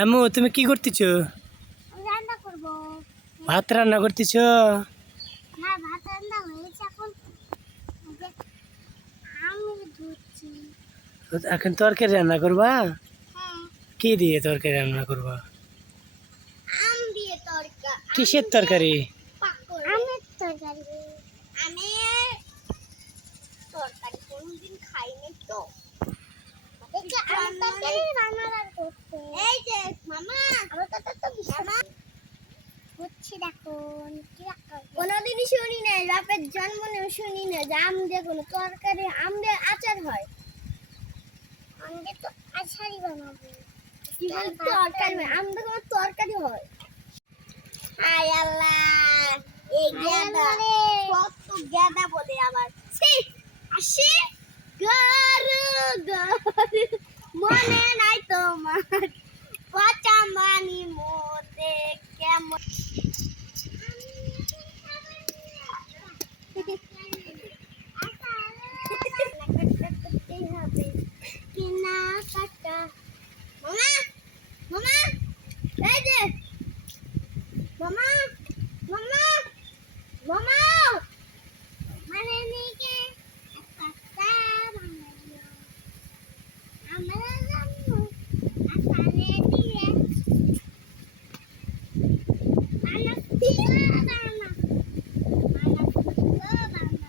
আম্মু তুমি কি করতেছো? রান্না করব। ভাত রান্না করতেছো? হ্যাঁ, ভাত রান্না হয়েছে। এখন আমি ধুচ্ছি। এখন তরকারি রান্না করবা? হ্যাঁ, কি দিয়ে তরকারি রান্না করবা? আম দিয়ে তরকা। কিসের তরকারি? আমের তরকারি। আমের তরকারি কোনদিন খাইনি তো। দেখি আমের তরকারি রান্না করতে। এই যে মামা, আমার তো মামা হচ্ছে। দেখুন কোনোদিনই শুনি নাই, বাপের জন্ম নেই শুনি না যে আম দিয়ে কোনো তরকারি, আম দিয়ে আচার হয়। আম দিয়ে তো আচারই বানাবো। কি বলতো তরকারি হয়, আম দিয়ে কোনো তরকারি হয়। আয় আল্লাহ, এই গেদা কত গেদা বলে আবার। ছি, আসি গরু গরু মনে নাই তোমার, পচা মানি মতে কেমন। কেনাকাটা মামা, মামা, এই যে মামা, মামা, মামা, মানে নিকে একটা বানাইলো আমরা জানো আসারে দিয়ে আনাস্তি বানা আনাস্তি বানা বানাস্তি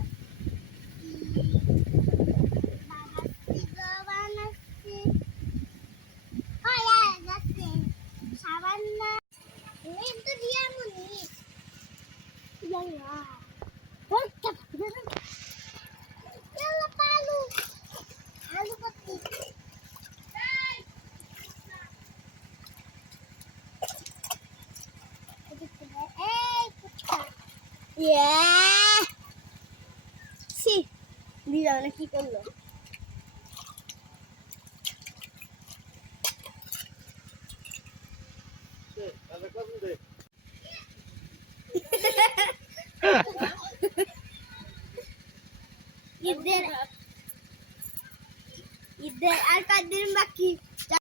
বানাস্তি হয় যাচ্ছে সাবান্না নেম তো দিয়া মুনি ইয়াল্লা বলটা ইয়াল্লা পালু আলু পত্তি এই কুত্তা ইয়া সি দিদা না কি করলো ঈদের আর কদিন বাকি